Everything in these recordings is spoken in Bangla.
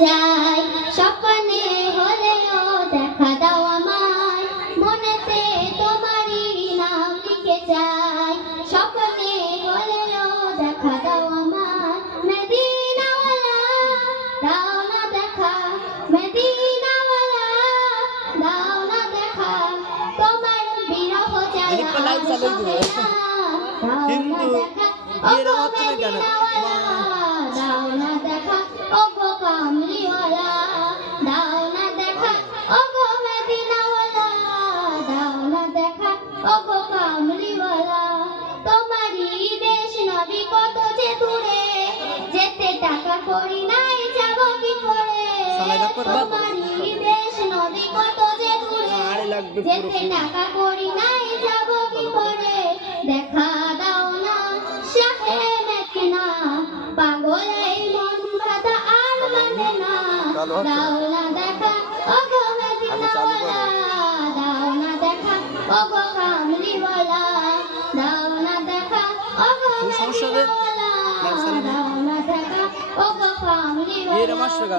যাই স্বপ্নে হলেও দেখা দাও আমায়। মনেতে তোমারই নাম লিখে যাই স্বপ্নে হলেও দেখা দাও আমায়। মদিনাওয়ালা দাও না দেখা। মদিনাওয়ালা দাও না দেখা। তোমার বিরহ কেন? দাও না দেখা। ও টাকা করি নাই যাব কি করে? তোমারই দেশ কত যে দূরে যেতে টাকা করি নাই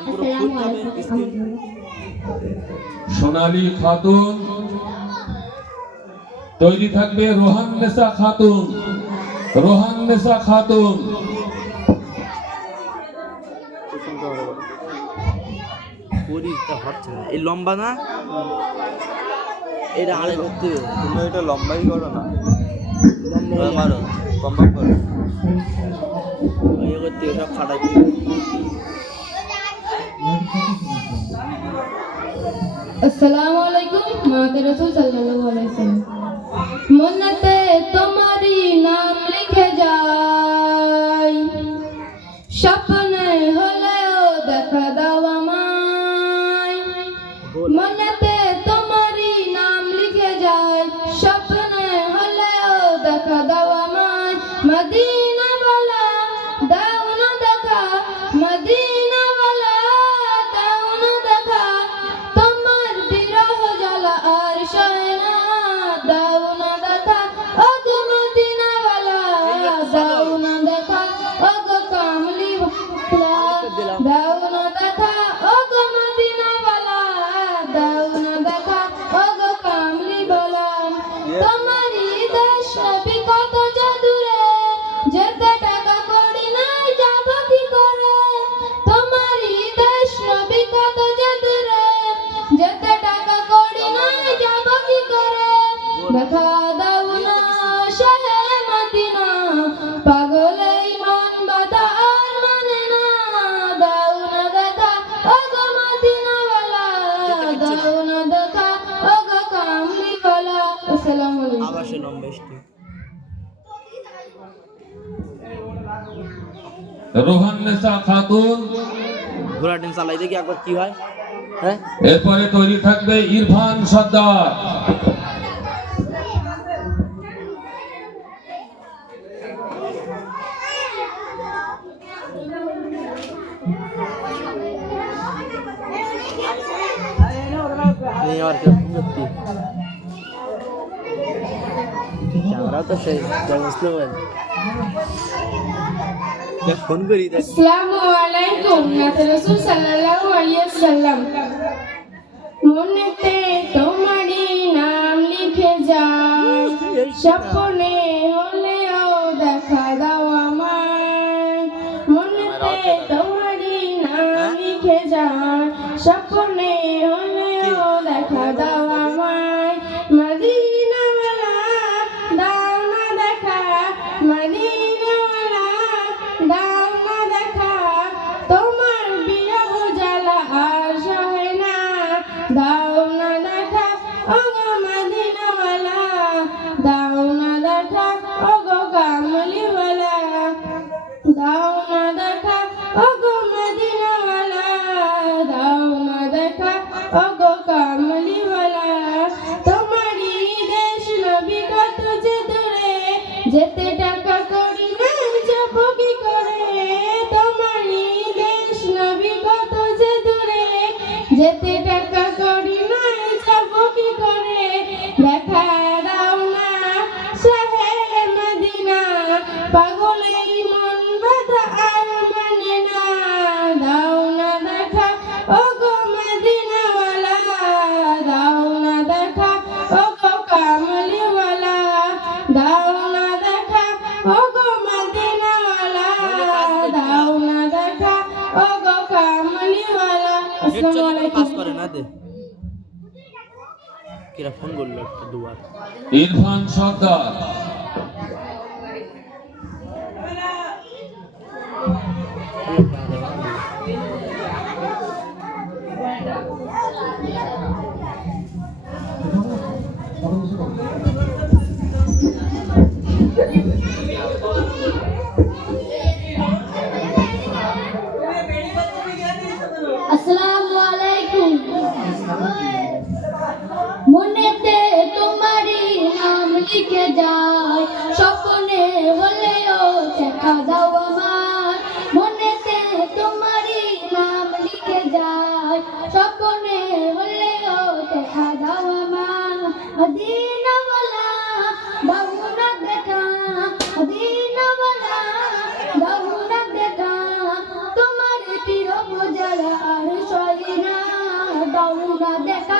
ফুল পাবে স্ক্রিন। সোনালী খাতুন। তৈরি থাকবে রোহান নেসা খাতুন। রোহান নেসা খাতুন। না এই লম্বা না? এটা আড়ে করতে তুমি এটা লম্বাই করো না। লম্বা মারো। কম্পাম করো। ইয়ে করতে সব ফাটাই আসসালামু আলাইকুম মাকে রসুল সাল্লাল্লাহু আলাইহি সাল্লাম তোমারি নাম লিখে যাই। স্বপ্নে হলেও দেখা দাও দেখা রোহান নেসা খাতুন ঘোড়া টেন চালাই দেখি একবার কি হয় হ্যাঁ এরপরে তৈরি থাকবে ইরফান সর্দার नहीं और क्या তো সেই বুঝলো ফোন করি আসসালামু আলাইকুম নাতে রাসূল সাল্লাল্লাহু আলাইহি সাল্লাম মনেতে তোমারই নাম লিখে যাও। স্বপ্নে হলেও দেখা দাও আমায়। মনেতে তোমারই নাম হ্যাঁ? লিখে যাও। স্বপ্নে হলেও দেখা দাও যেতে টাকা করি নাই যাব কি করে? দেখা দাও না, শাহে মদিনা। পাগলের মন ব্যথা আর মানে না। দাও না দেখা ও গো মদিনাওয়ালা। দাও না দেখা ও গো কামলিওয়ালা। দাও না দেখা ও কাজ করে না দে। কিরা ফোন করল একটা দুবার ইরফান সর্দার। লিখে যায়। স্বপ্নে হলেও দেখা দাও আমার। মনেতে তোমারই নাম লিখে যায়। স্বপ্নে হলেও দেখা দাও আমার। না দেখা। তোমার দেখা।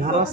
নারাজ